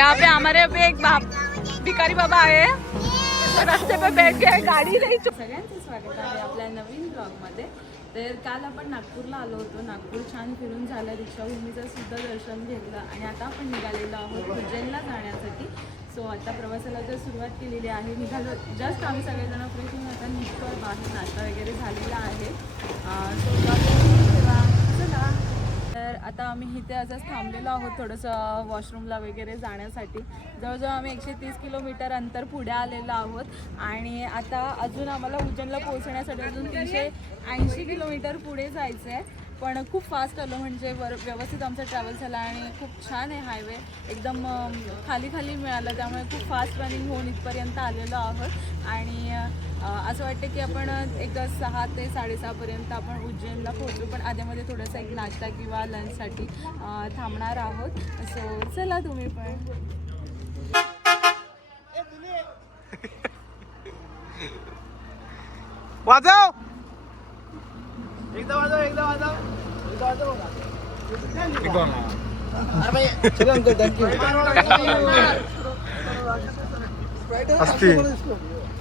यहाँ पे हमारे पे एक भिकारी बाबा आए रस्ते पे बैठ गए गाडी नाही. सगळ्यांचं स्वागत आहे आपल्या नवीन ब्लॉगमध्ये. तर काल आपण नागपूरला आलो होतो. नागपूर छान फिरून झालं, दीक्षाभूमीचं सुद्धा दर्शन घेतलं आणि आता आपण निघालेलो आहोत उज्जैनला जाण्यासाठी. सो आता प्रवासाला तर सुरुवात केलेली आहे. निघालो जस्ट आम्ही सगळेजण फ्रेश होऊन आता निघतो बाहेर. नाश्ता वगैरे झालेला आहे. चला तर आता आम्ही इथे असंच थांबलेलो आहोत थोडंसं वॉशरूमला वगैरे जाण्यासाठी. जवळजवळ आम्ही 130 किलोमीटर अंतर पुढे आलेलो आहोत आणि आता अजून आम्हाला उज्जैनला पोहोचण्यासाठी अजून 380 किलोमीटर पुढे जायचं आहे. पण खूप फास्ट आलो म्हणजे व्यवस्थित आमचा ट्रॅव्हल झाला आणि खूप छान आहे हायवे. एकदम खाली मिळालं त्यामुळे खूप फास्ट रनिंग होऊन इथपर्यंत आलेलो आहोत. आणि असं वाटतं की आपण एक 6 ते 6:30पर्यंत आपण उज्जैनला पोहोचू. पण आधीमध्ये थोडंसं एक नाश्ता किंवा लंचसाठी थांबणार आहोत. सो चला तुम्ही पण. वाजव एकदा वाजव एकदा वाजव एकदा वाजव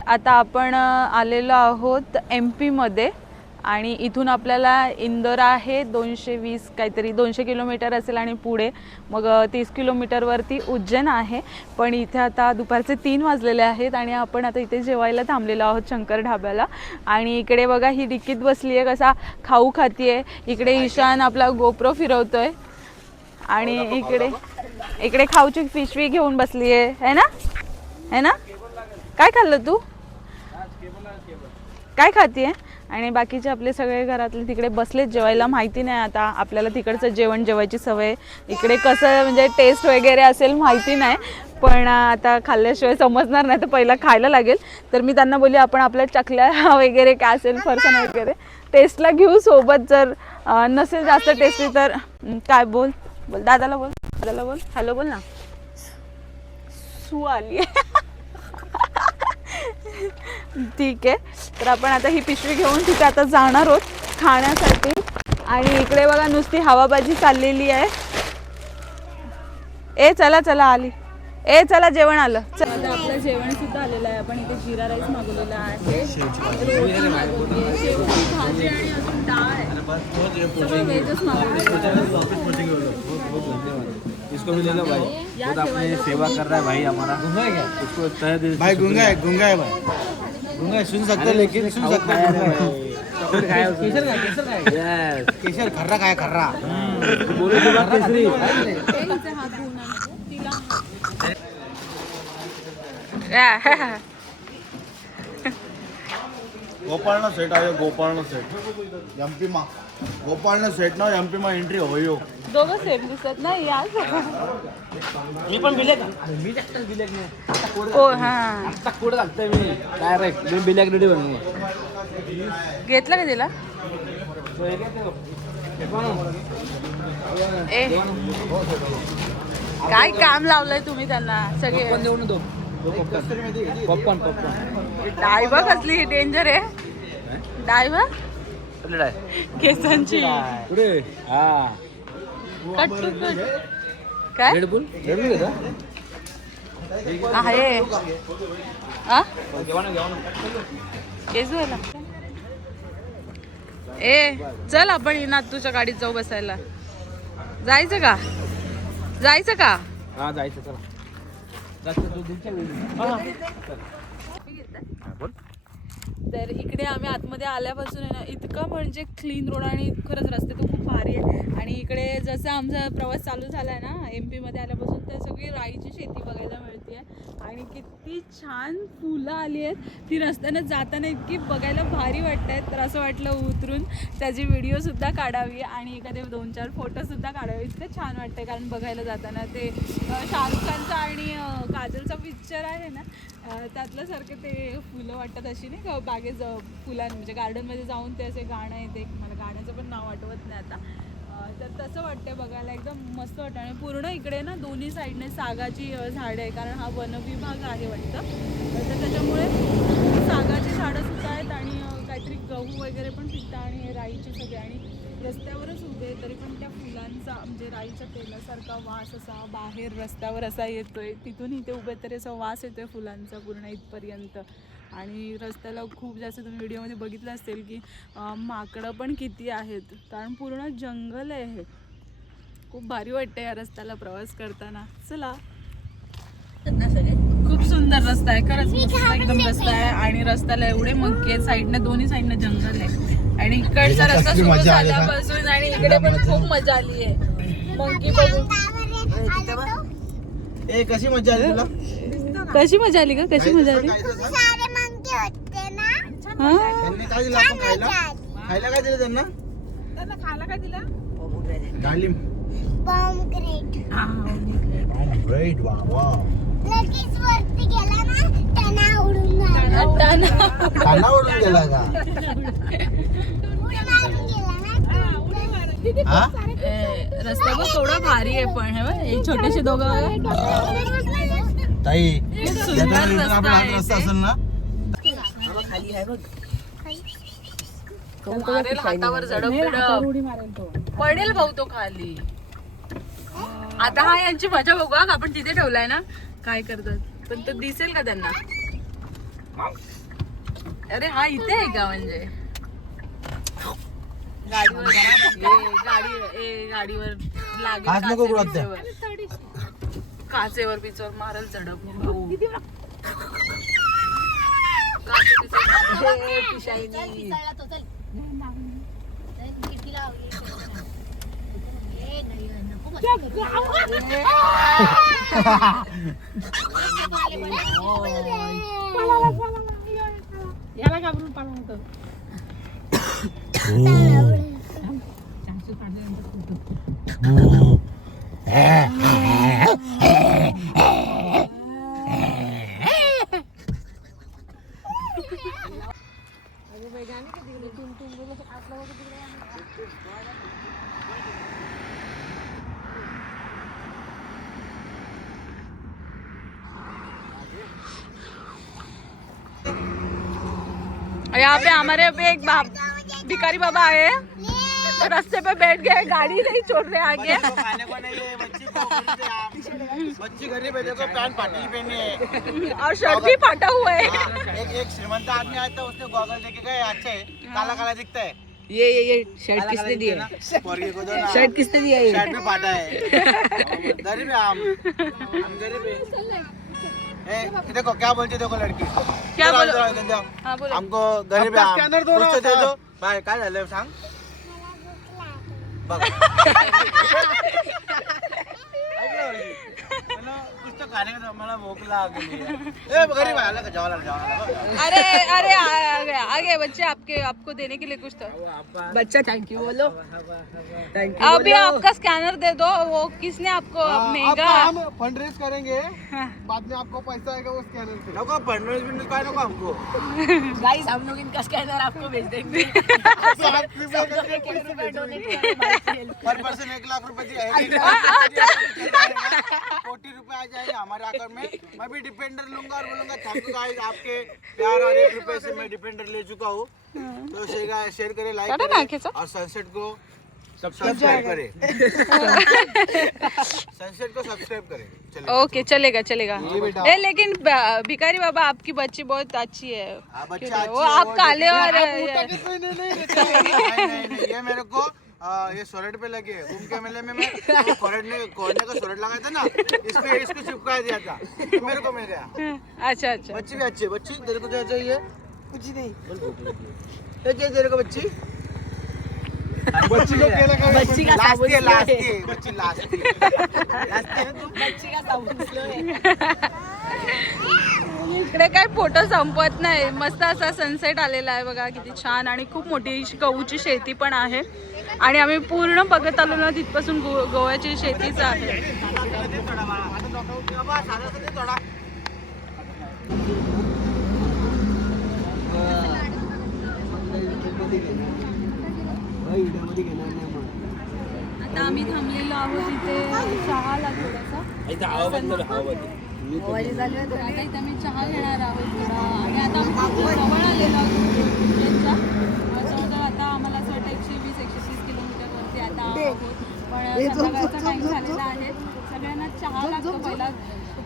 आता आपण आलेलो आहोत MP मध्ये आणि इथून आपल्याला इंदोर आहे 220 काहीतरी 200 किलोमीटर असेल आणि पुढे मग 30 किलोमीटरवरती उज्जैन आहे. पण इथे आता दुपारचे 3 वाजलेले आहेत आणि आपण आता इथे जेवायला थांबलेलो आहोत शंकर ढाब्याला. आणि इकडे बघा ही डिक्कीत बसली आहे कसा खाऊ खातीये. इकडे ईशान आपला गोप्रो फिरवतोय आणि इकडे खाऊची पिशवी घेऊन बसली आहे ना. काय खाल्लं तू? काय खातीये? आणि बाकीचे आपले सगळे घरातले तिकडे बसलेत जेवायला. माहिती नाही आता आपल्याला तिकडचं जेवण जेवायची सवय इकडे कसं म्हणजे टेस्ट वगैरे असेल माहिती नाही. पण आता खाल्ल्याशिवाय समजणार नाही तर पहिला खायला लागेल. तर मी त्यांना बोलली आपण आपल्या चकल्या वगैरे काय असेल फरसाण वगैरे टेस्टला घेऊ सोबत. जर नसेल जास्त टेस्टी तर काय बोल दादाला बोल हॅलो बोल ना. सू आली आहे. ठीक आहे. तर आपण आता ही पिशवी घेऊन तिथे आता जाणार आहोत खाण्यासाठी. आणि इकडे बघा नुसती हवाबाजी चाललेली आहे. चला आली. चला जेवण आलं. आता आपलं जेवण सुद्धा आलेलं आहे. आपण इथे जिरा राईस मागवलेला आहे, रोटी मागवली आहे, शेवची भाजी आणि अजून डाळ आहे. सगळं व्हेजच मागवलेलं. इसको भी ले लो भाई. बहुत आपने सेवा कर रहा है भाई हमारा. गुंगा है क्या? इसको तहे दिल भाई गुंगा है भाई. गुंगा है सुन सकते लेकिन सुन सकते केसर खर्रा काय खर्रा बोले तुला केसरी. गोपाळना सेट आहे. गोपाळना सेट एमपी मा गोपाळना सेट ना एमपी मा एंट्री होयो. दोघं सेम दिसत नाही यार. मी पण बिलेक मी जास्त बिलेक नाही. ओ हा आता कुठे लागतंय मी डायरेक्ट मी बिलेक रेडी बनवू. घेतलं का तिला? काय काम लावलंय तुम्ही त्यांना सगळे? देऊन दो पॉपकॉर्न डाय बघ कसली डेंजर आहे. डाय बघ केसांची पुढे हा कट टू कट. काय रेडबुल घेता आहे केस धुवायला. चल आपण इनात तुझ्या गाडीत जाऊ बसायला. जायचं का? हा जायचं चला. तर इकडे आम्ही आतमध्ये आल्यापासून आहे ना इतका म्हणजे क्लीन रोड आणि खरंच रस्ते तो खूप भारी आहे. आणि इकडे जसं आमचा प्रवास चालू झाला आहे ना MP मध्ये आल्यापासून तर सगळी राईची शेती बघायला मिळते आणि किती छान फुलं आली आहेत. ती रस्त्याने जाताना इतकी बघायला भारी वाटत आहेत. तर असं वाटलं उतरून त्याची व्हिडिओसुद्धा काढावी आणि एखादे 2-4 फोटोसुद्धा काढावे. इतकं छान वाटतं कारण बघायला जाताना ते शाहरुख खानचा आणि काजलचा पिक्चर आहे ना त्यातलं सारखं ते फुलं वाटतात अशी नाही का बागेत फुलां म्हणजे गार्डनमध्ये जाऊन ते असे गाणं येते. मला गाण्याचं पण नाव आठवत नाही आता. तर तसं वाटतं बघायला एकदम मस्त वाटतं. आणि पूर्ण इकडे ना दोन्ही साईडने सागाची झाडं आहे कारण हा वनविभाग आहे वाटतं. तर त्याच्यामुळे सागाची झाडंसुद्धा आहेत आणि काहीतरी गहू वगैरे पण पिकतात आणि राईची सगळे. आणि रस्त्यावरच उभे तरी पण त्या फुलांचा म्हणजे राईच्या तेलासारखा वास असा बाहेर रस्त्यावर असा येतोय. तिथून इथे उभे तरी असा वास येतोय फुलांचा पूर्ण इथपर्यंत. आणि रस्त्याला खूप जास्त तुम्ही व्हिडिओमध्ये बघितलं असेल की माकडं पण किती आहेत, कारण पूर्ण जंगल आहे हे. खूप भारी वाटतं या रस्त्याला प्रवास करताना. चला, खूप सुंदर रस्ता आहे खरंच, मस्त एकदम रस्ता आहे. आणि रस्त्याला एवढे मंकी आहेत, साईडने दोन्ही साईडने जंगल आहे. आणि इकडचा रस्ता सुरू झाल्यापासून आणि इकडे पण खूप मजा आली आहे मंकी बघून. कशी मजा आली तुला? कशी मजा आली का? कशी मजा आली? काय दिलं आपण खायला? खायला काय दिलं त्यांना? खायला काय दिलं? डाळिंब. ग्रेट. वाव. लगेच वरती गेला ना, टना उडून गेला का? उडून गेला ना? रस्ता बघ केवढा भारी आहे पण हे छोटेसे दोघं ताई सुंदर रस्ता आहे. रस्ता असेल ना? मारेल हातावर झडप पडेल भाऊ तो खाली. आता हा यांची मजा बघू हा, आपण तिथे ठेवलाय ना, काय करतात पण तो दिसेल का त्यांना? अरे हा इथे आहे का? म्हणजे गाडीवर गाडीवर लागेल काचेवर पिचवर मारल झडप. याला घाबरून पाळतो. यहाँ पे हमारे एक भिखारी बाबा आए, रास्ते पे बैठ गए, गाड़ी नहीं छोड़ रहे आगे। खाने को नहीं है, बच्ची गरीब है, देखो पैंट पाटी पहनी है और शर्ट भी फाटा हुआ है। एक श्रीमंत आदमी आया था, उसने गॉगल देके गए, अच्छा है, काला काला दिखता है। ये शर्ट किसने दिया? शर्ट किसने दिया? ये शर्ट में फाटा है। गरीब है हम गरीब है। देखो क्या बोलते, देखो लड़की क्या बोलो? हाँ, बोलो। हमको गरीब है, स्कैनर दो ना, दे दो भाई. काय झालं सांग बघ. कुछ तो खाने का मला भूख लागली है. ए गरीब आला का जेवायला अरे अरे आ गए बच्चे, आपको देने के लिए कुछ तो। बच्चा थैंक यू बोलो. थैंक अभी आपका स्कैनर दे दो, वो किसने आपको महंगा। हम फंड रेज करेंगे, बाद में आपको पैसा आएगा वो स्कैनर से. नको पन्नास बिन्नास काय नको हमको. गाइस हम लोग इनका स्कैनर आपको भेज देंगे. पर पर्सन 1 लाख रुपए दिया, 1 कोटी रुपए आ जाएंगे हमारे अकाउंट में. मैं भी डिपेंडर लूंगा और बोलूंगा थैंक यू गाइस, आपके प्यार और 1 रुपए से मैं डिपेंडर ले चुका हूँ. तो शेयर करें, लाइक करें और सनसेट को सब्सक्राइब करें. सनसेट को सब्सक्राइब करें. चलिए. ओके चलेगा चलेगा. ए लेकिन भिखारी बाबा आपकी बच्ची बहुत अच्छी है. बच्चा अच्छी वो है, आप वो काले और नहीं, ये मेरे को ये सोरेट पे लगे घूम के मेले में मैं तो कोरने का सोरेट लगाया था ना, इसमें इसको चिपका दिया था, तो मेरे को मिल गया. अच्छा अच्छा. बच्ची भी अच्छी है. बच्ची तेरे को क्या चाहिए? कुछ नहीं. क्या चाहिए तेरे को बच्ची? बच्ची को केला का? बच्ची का साबुन लास्ट है बच्ची, लास्ट है तुम. बच्ची का साबुन स्लो है. इकडे काय फोटो संपत नाही. मस्त असा सनसेट आलेला आहे बघा, किती छान. आणि खूप मोठी गहूची शेती पण आहे. आणि आम्ही पूर्ण बघत आलो ना, तिथपासून गव्हाची शेतीच आहे. आता आम्ही थांबलेलो आहोत इथे चहाला थोडासा. आता इथे आम्ही चहा घेणार आहोत थोडा. आणि आता आम्ही खूप जवळ आलेलो आहोत. जवळजवळ आता आम्हाला असं वाटतं 120-130 किलोमीटर संध्याकाळचा टाइम झालेला आहे. सगळ्यांना चहा लागतो. पहिला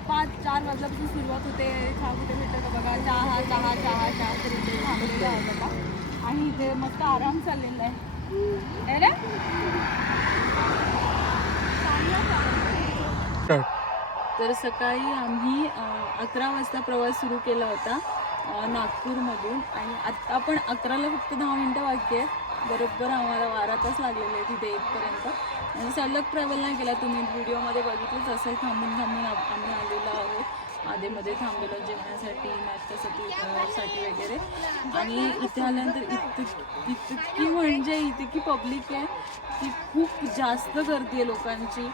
5-4 वाजल्यापासून सुरुवात होते. चहा कुठे भेटतो बघा, चहा चहा चहा चहा करून ते थांबलेलं आहे बघा. आणि इथे मस्त आराम चाललेला आहे रे. तर सकाळी आम्ही 11 वाजता प्रवास सुरू केला होता नागपूरमधून. आणि आत्ता पण 11ला फक्त 10 मिनटं बाकी आहेत. बरोबर आम्हाला 12 तास लागलेले आहे तिथे येतपर्यंत. म्हणजे सलग ट्रॅव्हल नाही केला. तुम्ही व्हिडिओमध्ये बघितलंच असेल. थांबून थांबून आम्ही आलेलो आहोत. आधेमध्ये थांबलेलो जेवणासाठी, नाश्त्यासाठी वगैरे. आणि इथे आल्यानंतर इतकी म्हणजे इतकी पब्लिक आहे की खूप जास्त गर्दी आहे लोकांची.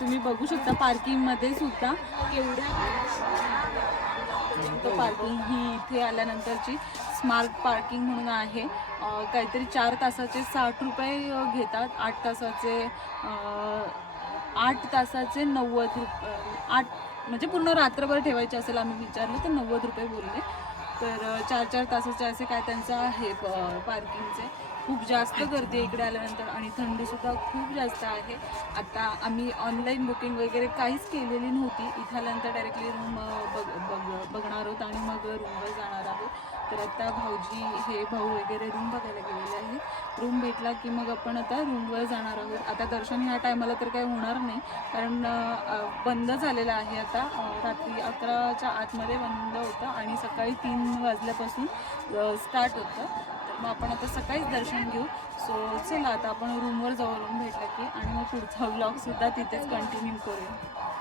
तुम्ही बघू शकता पार्किंगमध्ये सुद्धा केवढ्या पार्किंग ही इथे आल्यानंतरची स्मार्ट पार्किंग म्हणून आहे. काहीतरी 4 तासाचे 60 रुपये घेतात. 8 तासाचे 90 रुपये. म्हणजे पूर्ण रात्रभर ठेवायचे असेल आम्ही विचारलं तर 90 रुपये बोलले. तर 4-4 तासाचे असे काय त्यांचं आहे पार्किंगचे. खूप जास्त गर्दी इकडे आल्यानंतर. आणि थंडीसुद्धा खूप जास्त आहे. आता आम्ही ऑनलाईन बुकिंग वगैरे काहीच केलेली नव्हती. इथं आल्यानंतर डायरेक्टली रूम बघणार आहोत आणि मग रूमवर जाणार आहोत. तर आता भाऊ वगैरे रूम बघायला गेलेले आहे. रूम भेटला की मग आपण आता रूमवर जाणार आहोत. आता दर्शन ह्या टायमाला तर काही होणार नाही कारण बंद झालेलं आहे आता. रात्री 11च्या आतमध्ये बंद होतं आणि सकाळी 3 वाजल्यापासून स्टार्ट होतं. तर मग आपण आता सकाळीच दर्शन घेऊ. सो चला आता आपण रूमवर जाऊ. रूम भेटला की आणि मग पुढचा व्लॉगसुद्धा तिथेच कंटिन्यू करूया.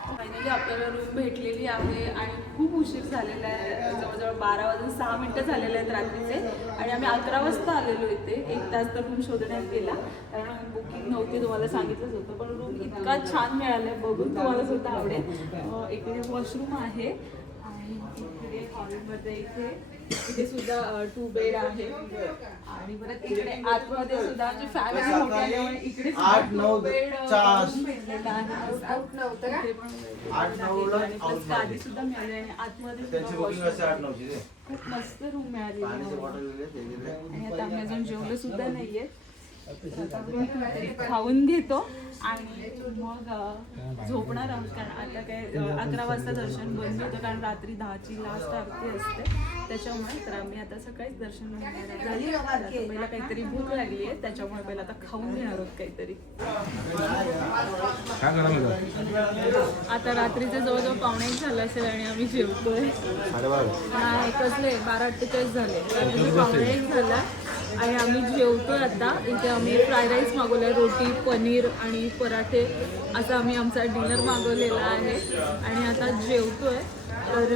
फायनली आपल्याला रूम भेटलेली आहे आणि खूप उशीर झालेला आहे. जवळजवळ 12 वाजून 6 मिनटं झालेले आहेत रात्रीचे. आणि आम्ही 11 वाजता आलेलो इथे. 1 तास तर रूम शोधण्यात गेला कारण आम्ही बुकिंग नव्हती, तुम्हाला सांगितलंच होतं. पण रूम इतका छान मिळाला आहे, बघून तुम्हाला सुद्धा आवडेल. इकडे वॉशरूम आहे आणि इकडे हॉलमध्ये इथे सुद्धा 2 बेड आहे. आणि परत इकडे आतमध्ये सुद्धा आमची फॅमिली मोठी आहे. इकडे 8-9 बेड भेटलेला आहे. गादी सुद्धा मिळाली आहे. आतमध्ये खूप मस्त रूम मिळाली. आणि आता आम्ही अजून जेवलो सुद्धा नाहीये. खाऊन घेतो आणि मग झोपणार आहोत. कारण आता काय 11 वाजता दर्शन बंद होतं कारण रात्री 10ची लास्ट आरती असते त्याच्यामुळे. तर आम्ही आता सकाळीच दर्शन झाली. पहिला काहीतरी भूक लागली आहे त्याच्यामुळे पहिला आता खाऊन घेणार आहोत काहीतरी. आता रात्रीचे जवळजवळ 1:45 झालं असेल आणि आम्ही जेवतोय. कसले 12:48 झाले. रात्रीचे 1:45 झाला आणि आम्ही जेवतोय आता. इथे आम्ही फ्राईड राईस मागवलाय, रोटी, पनीर आणि पराठे असं आम्ही आमचा डिनर मागवलेला आहे. आणि आता जेवतोय. तर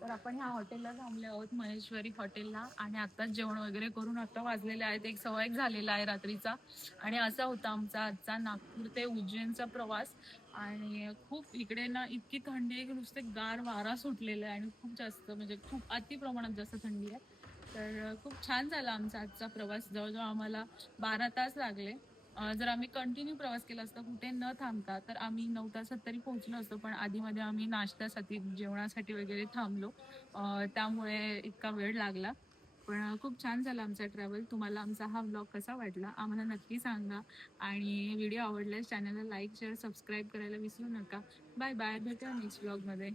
तर आपण ह्या हॉटेलला थांबले आहोत, महेश्वरी हॉटेलला. आणि आता जेवण वगैरे करून आता वाजलेले आहेत 1:15 झालेला आहे रात्रीचा. आणि असा होता आमचा आजचा नागपूर ते उज्जैनचा प्रवास. आणि खूप इकडे ना इतकी थंडी आहे की नुसते गार वारा सुटलेला आहे आणि खूप जास्त म्हणजे खूप अति प्रमाणात जास्त थंडी आहे. तर खूप छान झाला आमचा आजचा प्रवास. जवळजवळ आम्हाला 12 तास लागले. जर आम्ही कंटिन्यू प्रवास केला असता कुठे न थांबता तर आम्ही 9 तासात तरी पोहोचलो असतो. पण आधीमध्ये आम्ही नाश्त्यासाठी जेवणासाठी वगैरे थांबलो त्यामुळे इतका वेळ लागला. पण खूप छान झाला आमचा ट्रॅव्हल. तुम्हाला आमचा हा व्लॉग कसा वाटला आम्हाला नक्की सांगा. आणि व्हिडिओ आवडल्यास चॅनलला लाईक शेअर सबस्क्राईब करायला विसरू नका. Bye bye. भेटूया नेक्स्ट व्लॉगमध्ये.